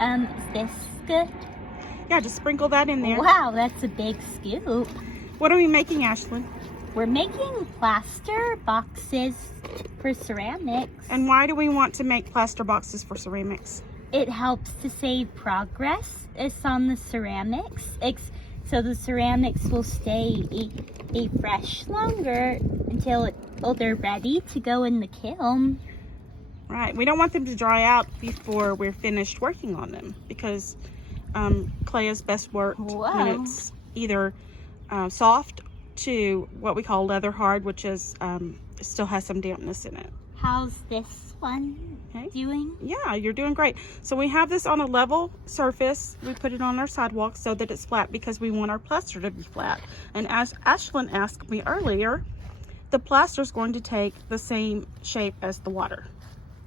Is this good? Yeah, just sprinkle that in there. Wow, that's a big scoop. What are we making, Ashlyn? We're making plaster boxes for ceramics. And why do we want to make plaster boxes for ceramics? It helps to save progress. It's on the ceramics. So the ceramics will stay fresh longer until they're ready to go in the kiln. Right. We don't want them to dry out before we're finished working on them, because clay is best worked when it's either soft to what we call leather hard, which is still has some dampness in it. How's this one doing? Yeah, you're doing great. So we have this on a level surface. We put it on our sidewalk so that it's flat because we want our plaster to be flat. And as Ashlyn asked me earlier, the plaster is going to take the same shape as the water.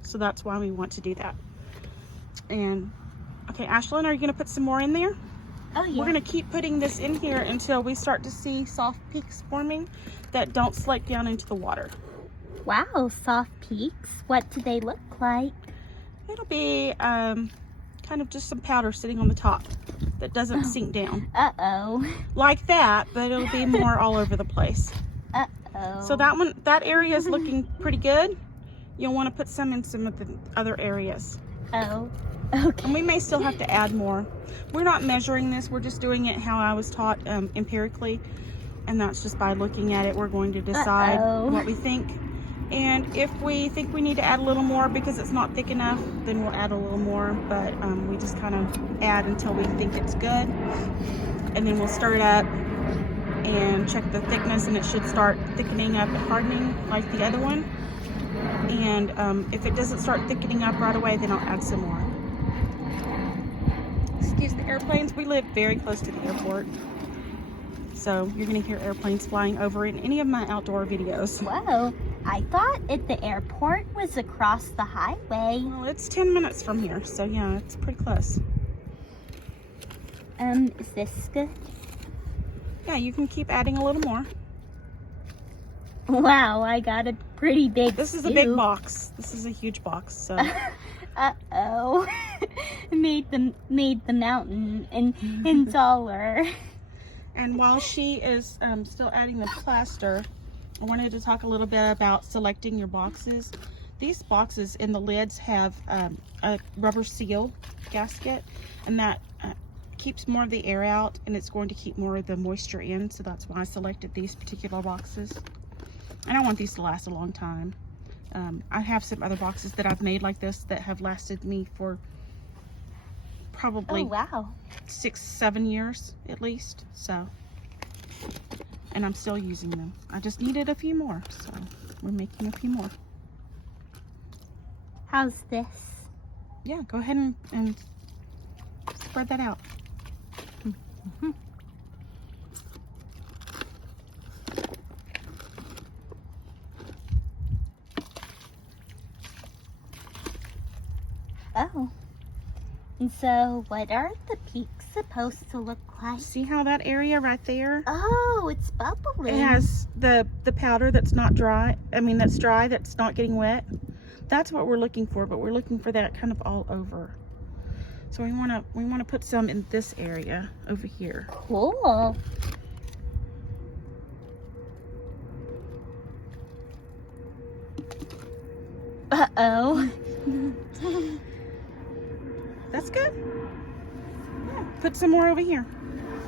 So that's why we want to do that. And okay, Ashlyn, are you going to put some more in there? Oh yeah. We're going to keep putting this in here until we start to see soft peaks forming that don't slide down into the water. Wow, soft peaks. What do they look like? It'll be kind of just some powder sitting on the top that doesn't sink down. Uh-oh. Like that, but it'll be more all over the place. Uh-oh. So that area is looking pretty good. You'll want to put some in some of the other areas. Oh, okay. And we may still have to add more. We're not measuring this. We're just doing it how I was taught empirically. And that's just by looking at it, we're going to decide what we think. And if we think we need to add a little more because it's not thick enough, then we'll add a little more. But we just kind of add until we think it's good. And then we'll stir it up and check the thickness, and it should start thickening up and hardening like the other one. And if it doesn't start thickening up right away, then I'll add some more. Excuse the airplanes. We live very close to the airport, so you're going to hear airplanes flying over in any of my outdoor videos. Whoa, I thought the airport was across the highway. Well, it's 10 minutes from here, so yeah, it's pretty close. Is this good? Yeah, you can keep adding a little more. Wow, I got a pretty big This is a big box. This is a huge box, so. Uh-oh. made the mountain and taller. And while she is still adding the plaster, I wanted to talk a little bit about selecting your boxes. These boxes in the lids have a rubber seal gasket, and that keeps more of the air out, and it's going to keep more of the moisture in, so that's why I selected these particular boxes. And I want these to last a long time. I have some other boxes that I've made like this that have lasted me for probably 6-7 years at least. So, and I'm still using them. I just needed a few more, so we're making a few more. How's this? Yeah, go ahead and spread that out. Oh, and so what are the peaks supposed to look like? See how that area right there? Oh, it's bubbling. It has the powder that's not dry. I mean, that's dry, that's not getting wet. That's what we're looking for, but we're looking for that kind of all over. So we want to put some in this area over here. Cool. Uh-oh. That's good. Yeah, put some more over here.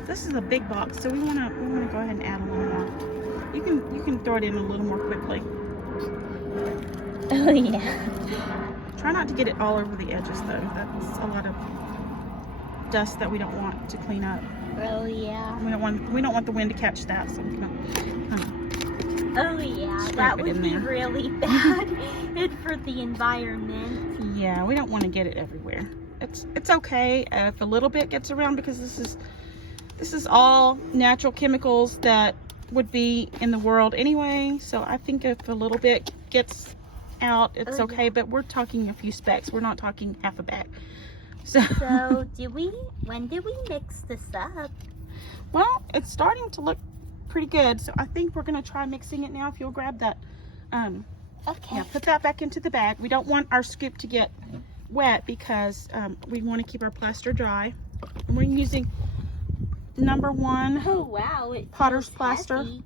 This is a big box, so we wanna go ahead and add a little more. You can throw it in a little more quickly. Oh yeah. Try not to get it all over the edges though. That's a lot of dust that we don't want to clean up. Oh yeah. We don't want the wind to catch that, so we're gonna oh yeah, that would be really bad for the environment. Yeah, we don't want to get it everywhere. It's okay if a little bit gets around, because this is all natural chemicals that would be in the world anyway. So I think if a little bit gets out, it's okay. Yeah. But we're talking a few specks. We're not talking half a bag. So when do we mix this up? Well, it's starting to look pretty good. So I think we're gonna try mixing it now. If you'll grab that. Okay. Yeah, put that back into the bag. We don't want our scoop to get wet because we want to keep our plaster dry. And we're using number 1 Oh wow, it Potter's feels plaster. heavy.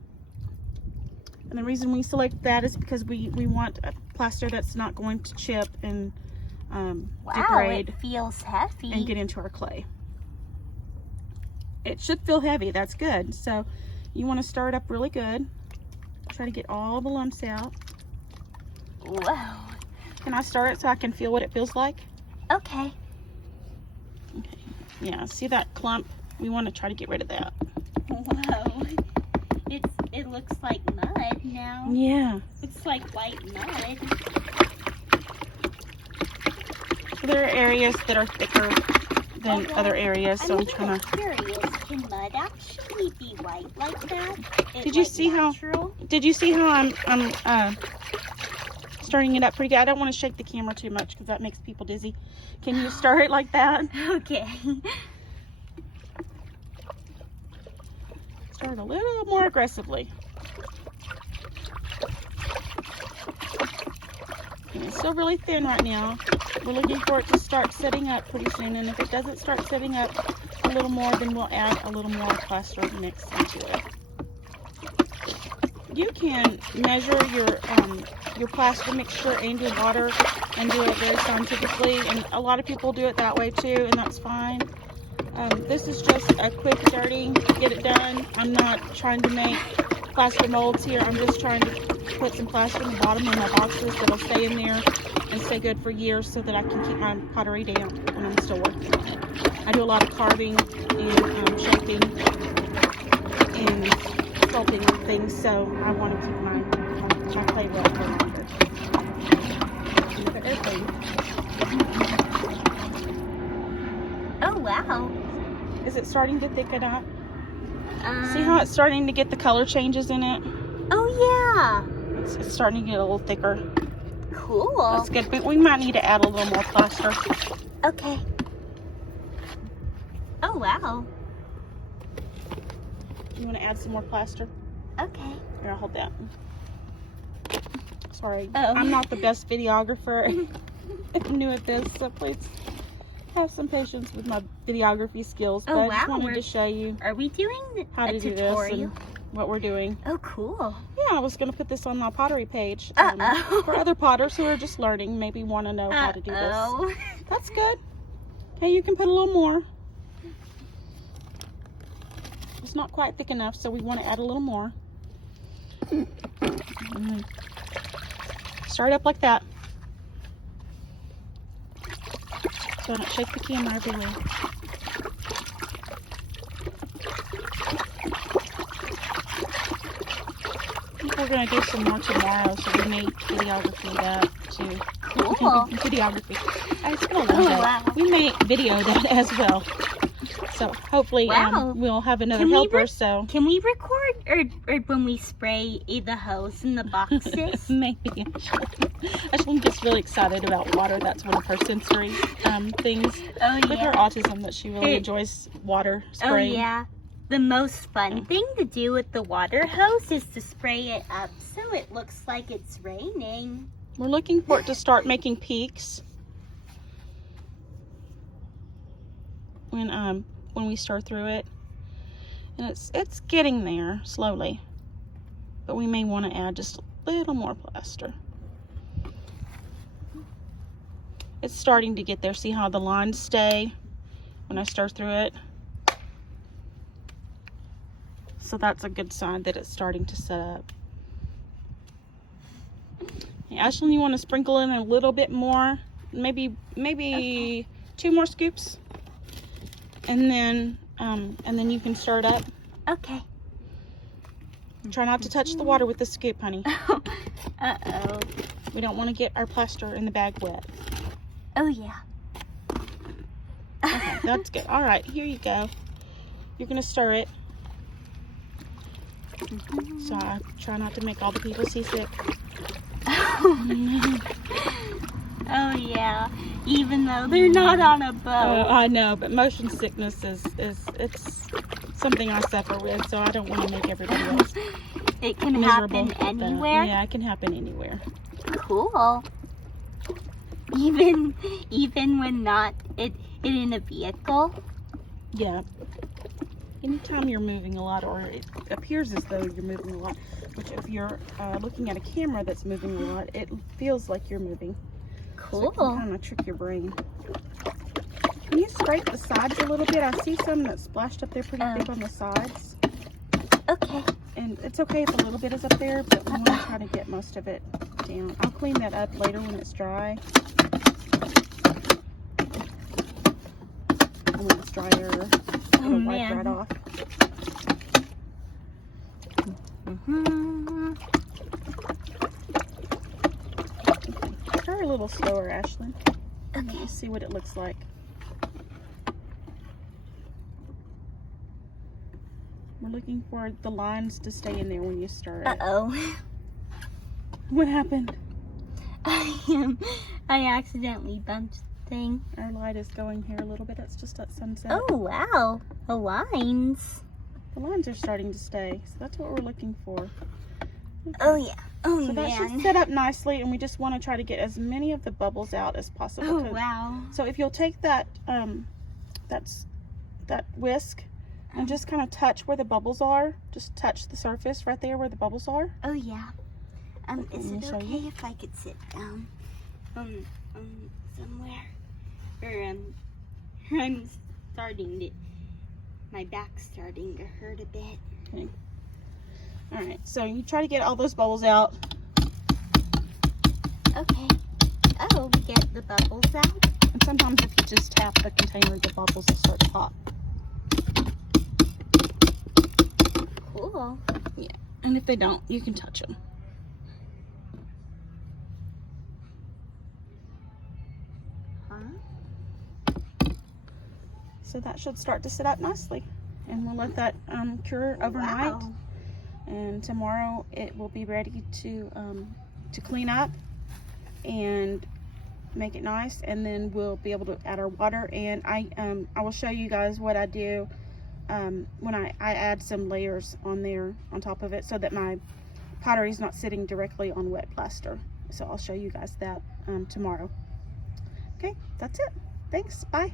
And the reason we select that is because we want a plaster that's not going to chip and Wow, degrade it feels heavy. and get into our clay. It should feel heavy, that's good. So you want to stir it up really good. Try to get all the lumps out. Wow. Can I stir it so I can feel what it feels like? Okay. Okay. Yeah, see that clump? We want to try to get rid of that. Whoa. It looks like mud now. Yeah. Looks like white mud. So there are areas that are thicker than other areas, so I'm trying to... curious, can mud actually be white like that? Did you see how I'm stirring it up pretty good? I don't want to shake the camera too much because that makes people dizzy. Can you stir it like that? Okay. Stir it a little more aggressively. And it's still really thin right now. We're looking for it to start setting up pretty soon, and if it doesn't start setting up a little more, then we'll add a little more plaster mix into it. You can measure your plaster mixture and your water and do it very scientifically, and a lot of people do it that way too, and that's fine. This is just a quick, dirty, get it done. I'm not trying to make plaster molds here. I'm just trying to put some plaster in the bottom of my boxes that'll stay in there and stay good for years so that I can keep my pottery damp when I'm still working on it. I do a lot of carving and shaping and sculpting things, so I want to keep my clay wet for longer. Look at everything. Oh wow. Is it starting to thicken up? See how it's starting to get the color changes in it? Oh yeah. It's starting to get a little thicker. Cool. That's good, but we might need to add a little more plaster. Okay. Oh wow. You want to add some more plaster? Okay. Here, I'll hold that. Sorry, Oh. I'm not the best videographer. I'm new at this, so please have some patience with my videography skills. But I just wanted to show you Are we doing how to do this and what we're doing. Oh, cool. Yeah, I was going to put this on my pottery page Uh-oh. for other potters who are just learning, maybe want to know how to do this. That's good. Okay, you can put a little more. It's not quite thick enough, so we want to add a little more. Start up like that. So don't shake the camera everywhere. I think we're going to do some more tomorrow, so we may videography that too. Cool. Videography. I still love that. Wow. We may video that as well. So hopefully we'll have another helper. So can we record or when we spray the hose in the boxes? Maybe. Ashlyn gets really excited about water. That's one of her sensory things. With her autism, that she really enjoys water spraying. Oh yeah. The most fun thing to do with the water hose is to spray it up so it looks like it's raining. We're looking for it to start making peaks when we stir through it, and it's getting there slowly, but we may want to add just a little more plaster. It's starting to get there. See how the lines stay when I stir through it? So that's a good sign that it's starting to set up. Hey, Ashlyn, you want to sprinkle in a little bit more, maybe 2 more scoops, and then you can stir it up. Okay. Try not to touch the water with the scoop, honey. Uh-oh. We don't want to get our plaster in the bag wet. Oh yeah. Okay, that's good. All right, here you go. You're gonna stir it. So I try not to make all the people seasick. Oh yeah, even though they're not on a boat. I know, but motion sickness it's something I suffer with, so I don't want to make everybody else It can miserable happen anywhere? Yeah, it can happen anywhere. Cool. Even when not in a vehicle? Yeah. Anytime you're moving a lot, or it appears as though you're moving a lot, which if you're looking at a camera that's moving a lot, it feels like you're moving. Cool. So it can kind of trick your brain. Can you scrape the sides a little bit? I see some that splashed up there pretty big on the sides. Okay. And it's okay if a little bit is up there, but we want to try to get most of it down. I'll clean that up later when it's dry. And when it's drier, it'll wipe right off. Try a little slower, Ashlyn. Okay. Let's see what it looks like. We're looking for the lines to stay in there when you start it. Uh-oh. What happened? I accidentally bumped the thing. Our light is going here a little bit. It's just at sunset. Oh, wow. The lines. The lines are starting to stay, so that's what we're looking for. Okay. Oh, yeah. Oh, So that should man. set up nicely, and we just want to try to get as many of the bubbles out as possible. Oh, wow. So if you'll take that that whisk and just kind of touch where the bubbles are, just touch the surface right there where the bubbles are. Oh, yeah. Is it show okay you? if I could sit down somewhere? Or, I'm starting to, my back's starting to hurt a bit. Okay. All right, so you try to get all those bubbles out. Okay. Oh, we get the bubbles out? And sometimes if you just tap the container, the bubbles will start to pop. Cool. Yeah, and if they don't, you can touch them. Huh? So that should start to set up nicely. And we'll let that cure overnight. Wow. And tomorrow it will be ready to clean up and make it nice, and then we'll be able to add our water. And I will show you guys what I do when I add some layers on there on top of it, so that my pottery is not sitting directly on wet plaster. So I'll show you guys that tomorrow. Okay, that's it. Thanks. Bye.